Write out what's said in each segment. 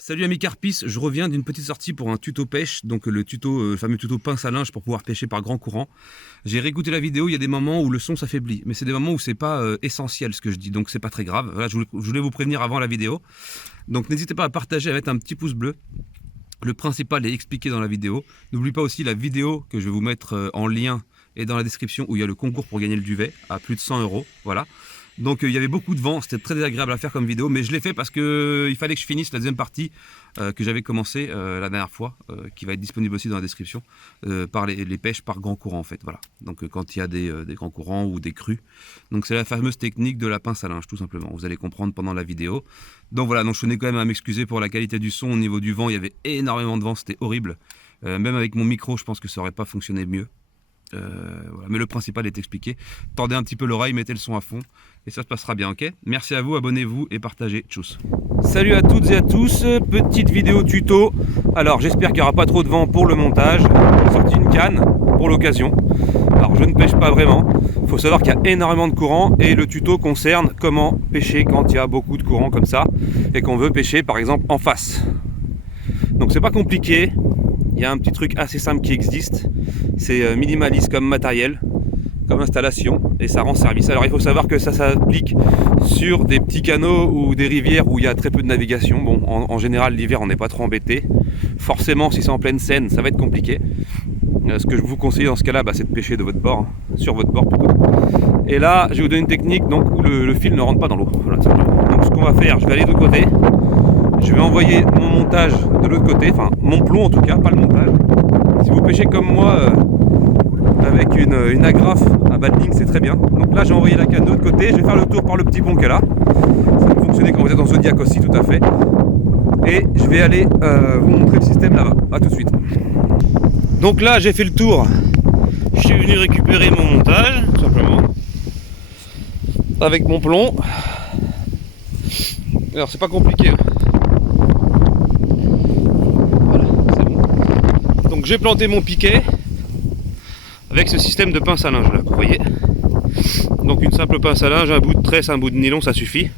Salut ami Carpis, je reviens d'une petite sortie pour un tuto pêche, donc le tuto, fameux tuto pince à linge pour pouvoir pêcher par grand courant. J'ai réécouté la vidéo, il y a des moments où le son s'affaiblit, mais c'est des moments où c'est pas essentiel ce que je dis, donc c'est pas très grave. Voilà, je voulais vous prévenir avant la vidéo. Donc n'hésitez pas à partager, à mettre un petit pouce bleu. Le principal est expliqué dans la vidéo. N'oubliez pas aussi la vidéo que je vais vous mettre en lien et dans la description où il y a le concours pour gagner le duvet à plus de 100 €. Voilà. Donc il y avait beaucoup de vent, c'était très désagréable à faire comme vidéo, mais je l'ai fait parce que il fallait que je finisse la deuxième partie que j'avais commencé la dernière fois, qui va être disponible aussi dans la description, par les pêches par grand courant en fait. Voilà. Donc quand il y a des grands courants ou des crues. Donc c'est la fameuse technique de la pince à linge tout simplement. Vous allez comprendre pendant la vidéo. Donc voilà, donc je tenais quand même à m'excuser pour la qualité du son au niveau du vent. Il y avait énormément de vent, c'était horrible. Même avec mon micro, je pense que ça aurait pas fonctionné mieux. Voilà. Mais le principal est expliqué. Tendez un petit peu l'oreille, mettez le son à fond et ça se passera bien, ok? Merci à vous, abonnez-vous et partagez. Tchuss. Salut à toutes et à tous, petite vidéo tuto. Alors j'espère qu'il n'y aura pas trop de vent pour le montage. J'ai sorti une canne pour l'occasion. Alors je ne pêche pas vraiment. Il faut savoir qu'il y a énormément de courant et le tuto concerne comment pêcher quand il y a beaucoup de courant comme ça et qu'on veut pêcher par exemple en face. Donc c'est pas compliqué. Il y a un petit truc assez simple qui existe, c'est minimaliste comme matériel, comme installation, et ça rend service. Alors il faut savoir que ça s'applique sur des petits canaux ou des rivières où il y a très peu de navigation. Bon, en général l'hiver on n'est pas trop embêté. Forcément si c'est en pleine Seine ça va être compliqué. Ce que je vous conseille dans ce cas là, c'est de pêcher de votre bord, sur votre bord plutôt. Et là je vais vous donner une technique donc, où le fil ne rentre pas dans l'eau. Voilà, donc ce qu'on va faire, je vais aller de l'autre côté. Je vais envoyer mon montage de l'autre côté, enfin mon plomb en tout cas, pas le montage. Si vous pêchez comme moi avec une agrafe à bas de ligne, c'est très bien. Donc là j'ai envoyé la canne de l'autre côté, je vais faire le tour par le petit pont qu'elle a. Ça peut fonctionner quand vous êtes en Zodiac aussi, tout à fait. Et je vais aller vous montrer le système là-bas. A tout de suite. Donc là j'ai fait le tour. Je suis venu récupérer mon montage, tout simplement. Avec mon plomb. Alors c'est pas compliqué. Donc j'ai planté mon piquet avec ce système de pince à linge là, vous voyez. Donc une simple pince à linge, un bout de tresse, un bout de nylon, ça suffit.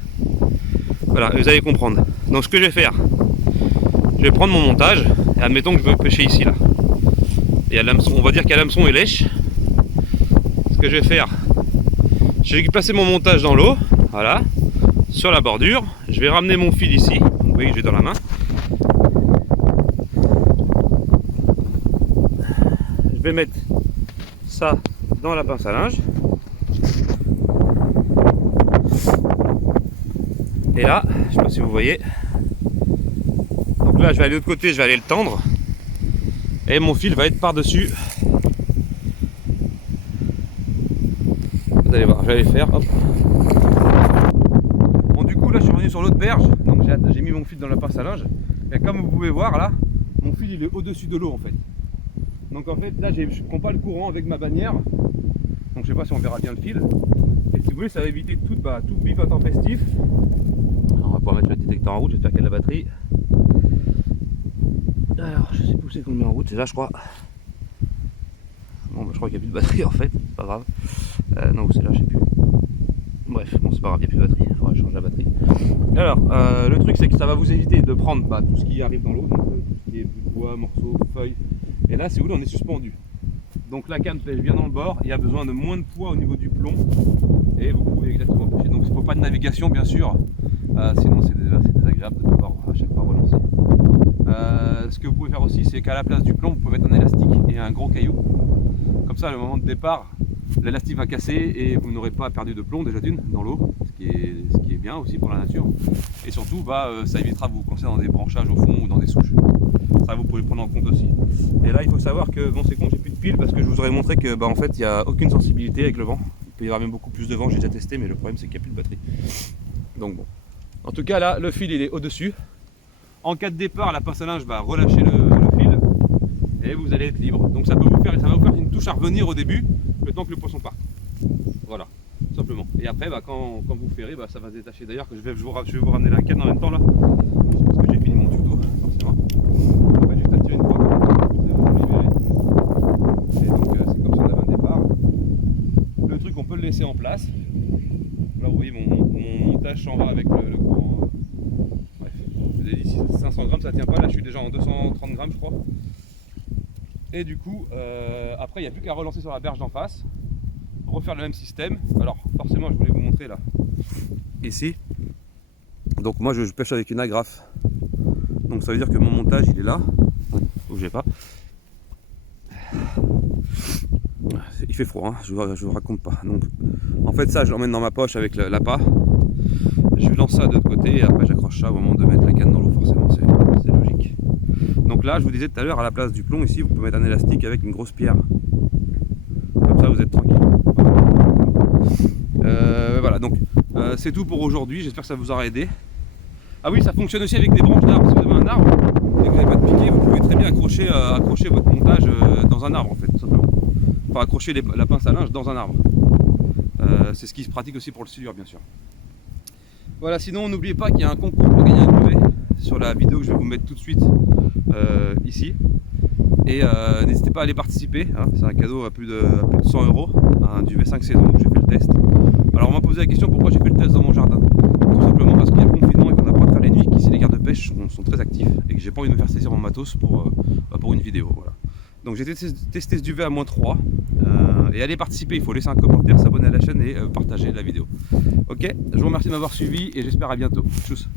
Voilà, vous allez comprendre. Donc ce que je vais faire, je vais prendre mon montage, et admettons que je veux pêcher ici là. Il y a l'hameçon, on va dire qu'il y a l'hameçon et lèche. Ce que je vais faire, je vais placer mon montage dans l'eau, voilà, sur la bordure. Je vais ramener mon fil ici, vous voyez que j'ai dans la main. Je vais mettre ça dans la pince à linge. Et là, je sais pas si vous voyez. Donc là, je vais aller de l'autre côté, je vais aller le tendre. Et mon fil va être par-dessus. Vous allez voir, je vais aller faire. Hop. Bon, du coup, là, je suis revenu sur l'autre berge. Donc j'ai mis mon fil dans la pince à linge. Et comme vous pouvez voir, là, mon fil il est au-dessus de l'eau en fait. Donc en fait là je ne prends pas le courant avec ma bannière. Donc je sais pas si on verra bien le fil. Et si vous voulez ça va éviter tout bif intempestif. Alors, on va pouvoir mettre le détecteur en route, j'espère qu'il y a de la batterie. Alors je sais plus où c'est qu'on le met en route, c'est là je crois. Bon je crois qu'il n'y a plus de batterie en fait, c'est pas grave. Non c'est là je sais plus. Bref, bon c'est pas grave, il n'y a plus de batterie, il faudra changer la batterie. Alors le truc c'est que ça va vous éviter de prendre tout ce qui arrive dans l'eau, donc tout ce qui est bois, morceaux, feuilles. Et là, si vous voulez, on est suspendu. Donc la canne pêche bien dans le bord, il y a besoin de moins de poids au niveau du plomb et vous pouvez exactement pêcher. Donc il ne faut pas de navigation bien sûr, sinon c'est désagréable de devoir à chaque fois relancer. Ce que vous pouvez faire aussi, c'est qu'à la place du plomb, vous pouvez mettre un élastique et un gros caillou. Comme ça, au moment de départ, l'élastique va casser et vous n'aurez pas perdu de plomb déjà d'une dans l'eau, ce qui est bien aussi pour la nature. Et surtout, ça évitera de vous coincer dans des branchages au fond ou dans des souches. Ça vous pouvez prendre en compte aussi. Et là il faut savoir que bon c'est con, j'ai plus de pile parce que je vous aurais montré que en fait il n'y a aucune sensibilité avec le vent. Il peut y avoir même beaucoup plus de vent, j'ai déjà testé, mais le problème c'est qu'il n'y a plus de batterie. Donc bon. En tout cas là le fil il est au dessus. En cas de départ la pince à linge va relâcher le fil et vous allez être libre. Donc ça va vous faire une touche à revenir au début, le temps que le poisson parte. Voilà, tout simplement. Et après quand vous ferez, ça va se détacher. D'ailleurs que je vais vous ramener la canne en même temps là. Parce que j'ai fini mon tuto, forcément. En fait, juste à tirer une fois, vous allez vous libérer. Et donc, c'est comme si on avait un départ. Le truc, on peut le laisser en place. Là, vous voyez, mon montage s'en va avec le courant. Bref, je vous ai dit, si 500 grammes ça tient pas, là je suis déjà en 230 grammes je crois. Et du coup après il n'y a plus qu'à relancer sur la berge d'en face, refaire le même système. Alors forcément je voulais vous montrer là, ici. Donc moi je pêche avec une agrafe, donc ça veut dire que mon montage il est là, bougez pas. Il fait froid, hein, je vous raconte pas. Donc en fait ça je l'emmène dans ma poche avec l'appât, je lance ça de l'autre côté et après j'accroche ça au moment de mettre la canne dans l'eau, forcément c'est logique. Donc là je vous disais tout à l'heure, à la place du plomb ici vous pouvez mettre un élastique avec une grosse pierre, comme ça vous êtes tranquille. Voilà, donc c'est tout pour aujourd'hui, j'espère que ça vous aura aidé. Ah oui, ça fonctionne aussi avec des branches d'arbres. Si vous avez un arbre et que vous n'avez pas de piquet, vous pouvez très bien accrocher votre montage dans un arbre en fait, tout simplement. Enfin accrocher la pince à linge dans un arbre. C'est ce qui se pratique aussi pour le silure bien sûr. Voilà, sinon n'oubliez pas qu'il y a un concours pour gagner un duvet sur la vidéo que je vais vous mettre tout de suite ici. Et n'hésitez pas à aller participer, hein. C'est un cadeau à plus de 100 €, un duvet 5 saisons où j'ai fait le test. Alors on m'a posé la question pourquoi j'ai fait le test dans mon jardin. Tout simplement parce qu'il y a le confinement et qu'on n'a pas le droit de faire les nuits, qu'ici les gardes-pêche sont très actifs et que j'ai pas envie de me faire saisir mon matos pour une vidéo. Voilà. Donc j'ai testé ce duvet à -3 et allez participer, il faut laisser un commentaire, s'abonner à la chaîne et partager la vidéo. Ok, je vous remercie de m'avoir suivi et j'espère à bientôt. Tchuss.